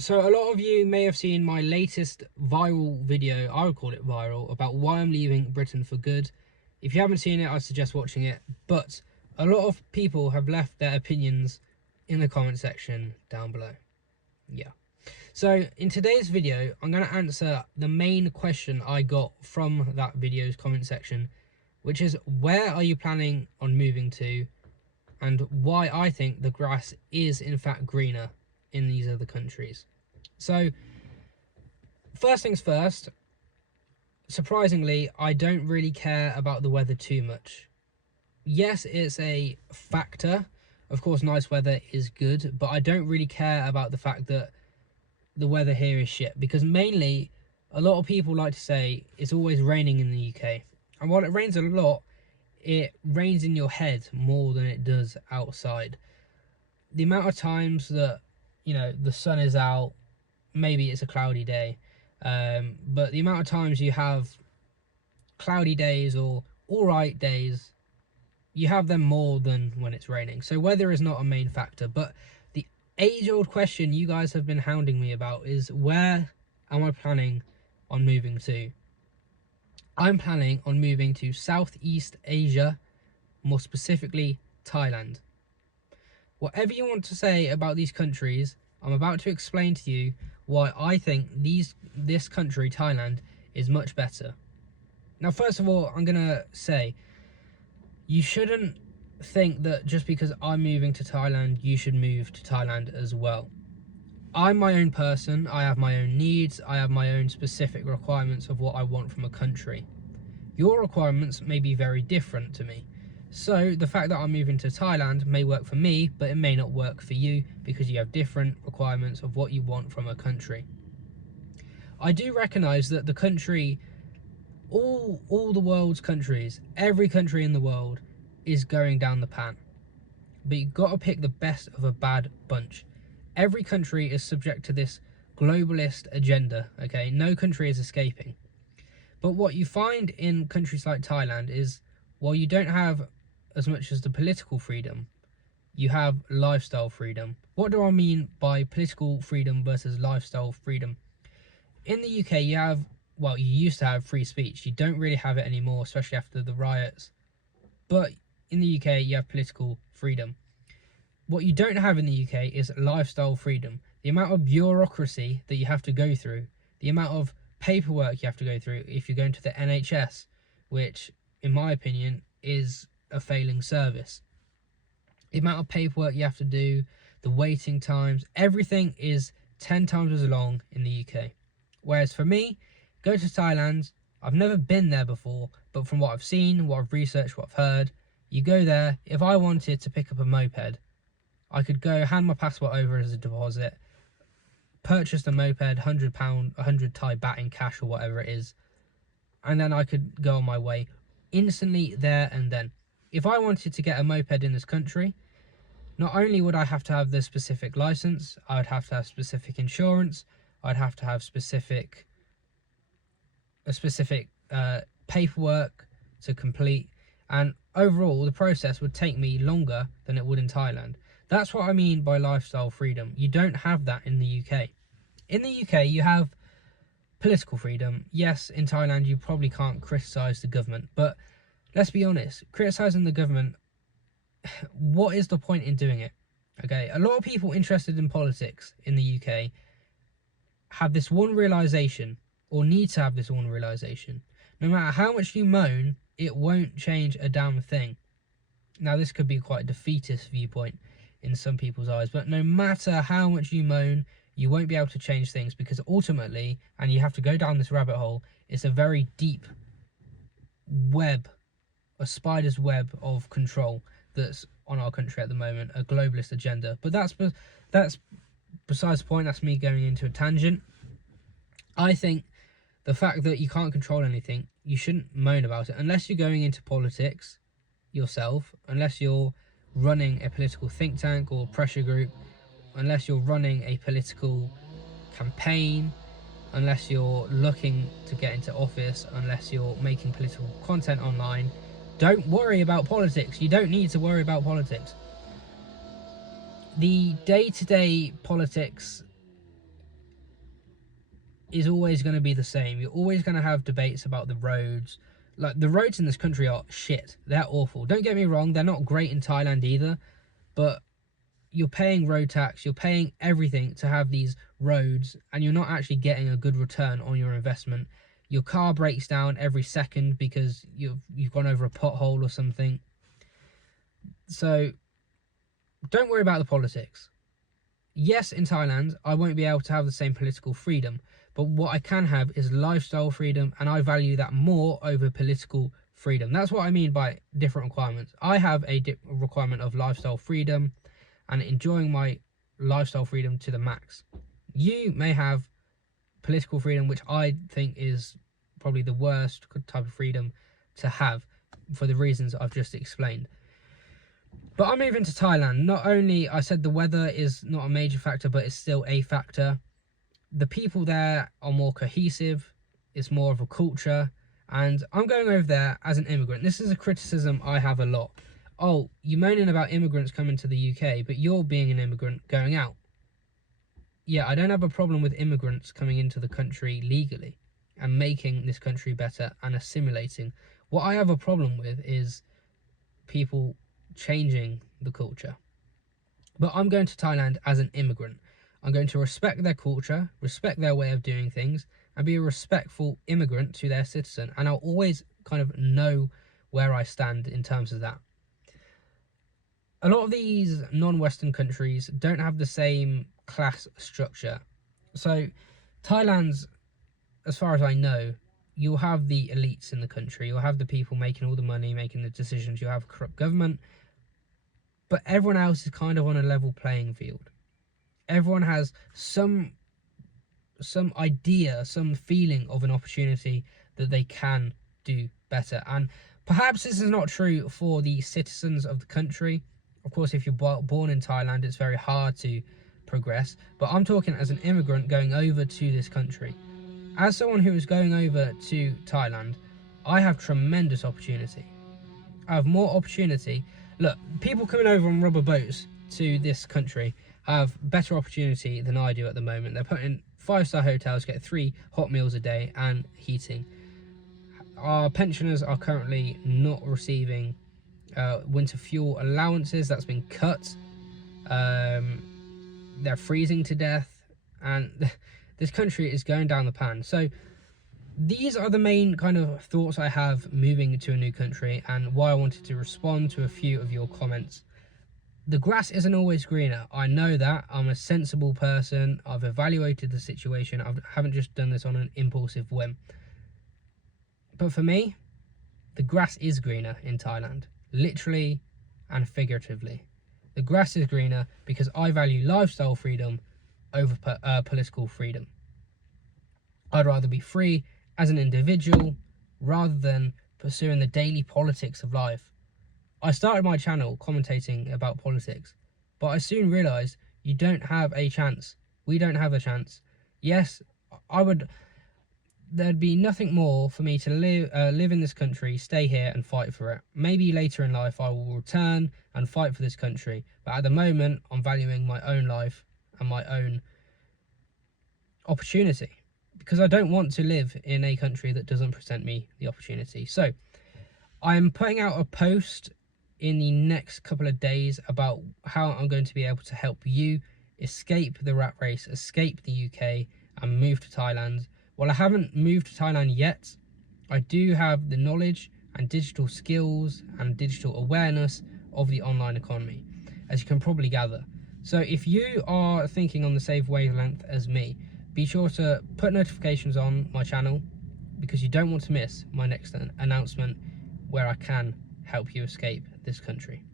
So a lot of you may have seen my latest viral video, I would call it viral, about why I'm leaving Britain for good. If you haven't seen it, I suggest watching it. But a lot of people have left their opinions in the comment section down below. Yeah. So in today's video, I'm going to answer the main question I got from that video's comment section, which is where are you planning on moving to, and why I think the grass is in fact greener in these other countries. So first things first, surprisingly, I don't really care about the weather too much. Yes, it's a factor. Of course, nice weather is good, but I don't really care about the fact that the weather here is shit, because mainly a lot of people like to say it's always raining in the UK. And while it rains a lot, it rains in your head more than it does outside. The amount of times that, you know, the sun is out, maybe it's a cloudy day, but the amount of times you have cloudy days or alright days, you have them more than when it's raining. So weather is not a main factor, but the age-old question you guys have been hounding me about is where am I planning on moving to? I'm planning on moving to Southeast Asia, more specifically Thailand. Whatever you want to say about these countries, I'm about to explain to you why I think this country, Thailand, is much better. Now, first of all, I'm going to say, you shouldn't think that just because I'm moving to Thailand, you should move to Thailand as well. I'm my own person, I have my own needs, I have my own specific requirements of what I want from a country. Your requirements may be very different to me. So the fact that I'm moving to Thailand may work for me, but it may not work for you because you have different requirements of what you want from a country. I do recognise that the country, all the world's countries, every country in the world is going down the pan. But you've got to pick the best of a bad bunch. Every country is subject to this globalist agenda, okay? No country is escaping. But what you find in countries like Thailand is, while you don't have as much as the political freedom, you have lifestyle freedom. What do I mean by political freedom versus lifestyle freedom? In the UK, you have, well, you used to have free speech. You don't really have it anymore, especially after the riots. But in the UK, you have political freedom. What you don't have in the UK is lifestyle freedom. The amount of bureaucracy that you have to go through, the amount of paperwork you have to go through if you're going to the NHS, which, in my opinion, is a failing service. The amount of paperwork you have to do, the waiting times, everything is 10 times as long in the UK. Whereas for me, go to Thailand, I've never been there before, but from what I've seen, what I've researched, what I've heard, you go there, if I wanted to pick up a moped, I could go hand my passport over as a deposit, purchase the moped, £100, 100 Thai baht in cash or whatever it is, and then I could go on my way instantly there and then. If I wanted to get a moped in this country, not only would I have to have the specific license, I would have to have specific insurance, I'd have to have specific paperwork to complete, and overall the process would take me longer than it would in Thailand. That's what I mean by lifestyle freedom. You don't have that in the UK. In the UK, you have political freedom. Yes, in Thailand, you probably can't criticise the government, but let's be honest, criticising the government, what is the point in doing it? Okay, a lot of people interested in politics in the UK have this one realisation, or need to have this one realisation. No matter how much you moan, it won't change a damn thing. Now, this could be quite a defeatist viewpoint in some people's eyes, but no matter how much you moan, you won't be able to change things, because ultimately, and you have to go down this rabbit hole, it's a very deep web, a spider's web of control that's on our country at the moment, a globalist agenda. But that's besides the point. That's me going into a tangent. I think the fact that you can't control anything, you shouldn't moan about it unless you're going into politics yourself, unless you're running a political think tank or pressure group, unless you're running a political campaign, unless you're looking to get into office, unless you're making political content online. Don't worry about politics. You don't need to worry about politics. The day-to-day politics is always going to be the same. You're always going to have debates about the roads. Like, the roads in this country are shit. They're awful. Don't get me wrong, they're not great in Thailand either, but you're paying road tax, you're paying everything to have these roads, and you're not actually getting a good return on your investment. Your car breaks down every second because you've gone over a pothole or something. So don't worry about the politics. Yes, in Thailand, I won't be able to have the same political freedom, but what I can have is lifestyle freedom, and I value that more over political freedom. That's what I mean by different requirements. I have a requirement of lifestyle freedom and enjoying my lifestyle freedom to the max. You may have political freedom, which I think is probably the worst type of freedom to have for the reasons I've just explained. But I'm moving to Thailand. Not only, I said the weather is not a major factor, but it's still a factor. The people there are more cohesive. It's more of a culture. And I'm going over there as an immigrant. This is a criticism I have a lot. Oh, you're moaning about immigrants coming to the UK, but you're being an immigrant going out. Yeah, I don't have a problem with immigrants coming into the country legally and making this country better and assimilating. What I have a problem with is people changing the culture. But I'm going to Thailand as an immigrant. I'm going to respect their culture, respect their way of doing things, and be a respectful immigrant to their citizen. And I'll always kind of know where I stand in terms of that. A lot of these non-Western countries don't have the same class structure. So Thailand's, as far as I know, you'll have the elites in the country. You'll have the people making all the money, making the decisions. You'll have a corrupt government. But everyone else is kind of on a level playing field. Everyone has some idea, some feeling of an opportunity that they can do better. And perhaps this is not true for the citizens of the country. Of course, if you're born in Thailand, it's very hard to progress. But I'm talking as an immigrant going over to this country. As someone who is going over to Thailand, I have tremendous opportunity. I have more opportunity. Look, people coming over on rubber boats to this country have better opportunity than I do at the moment. They're putting 5-star hotels, get 3 hot meals a day and heating. Our pensioners are currently not receiving winter fuel allowances. That's been cut. They're freezing to death, and this country is going down the pan. So these are the main kind of thoughts I have moving to a new country, and why I wanted to respond to a few of your comments. The grass isn't always greener. I know that. I'm a sensible person. I've evaluated the situation. I haven't just done this on an impulsive whim. But for me, the grass is greener in Thailand, literally and figuratively. The grass is greener because I value lifestyle freedom over political freedom. I'd rather be free as an individual rather than pursuing the daily politics of life. I started my channel commentating about politics, but I soon realised you don't have a chance. We don't have a chance. Yes, there'd be nothing more for me to live in this country, stay here and fight for it. Maybe later in life I will return and fight for this country, but at the moment I'm valuing my own life and my own opportunity, because I don't want to live in a country that doesn't present me the opportunity. So I'm putting out a post in the next couple of days about how I'm going to be able to help you escape the rat race, escape the UK and move to Thailand. While I haven't moved to Thailand yet, I do have the knowledge and digital skills and digital awareness of the online economy, as you can probably gather. So if you are thinking on the same wavelength as me, be sure to put notifications on my channel, because you don't want to miss my next announcement where I can help you escape this country.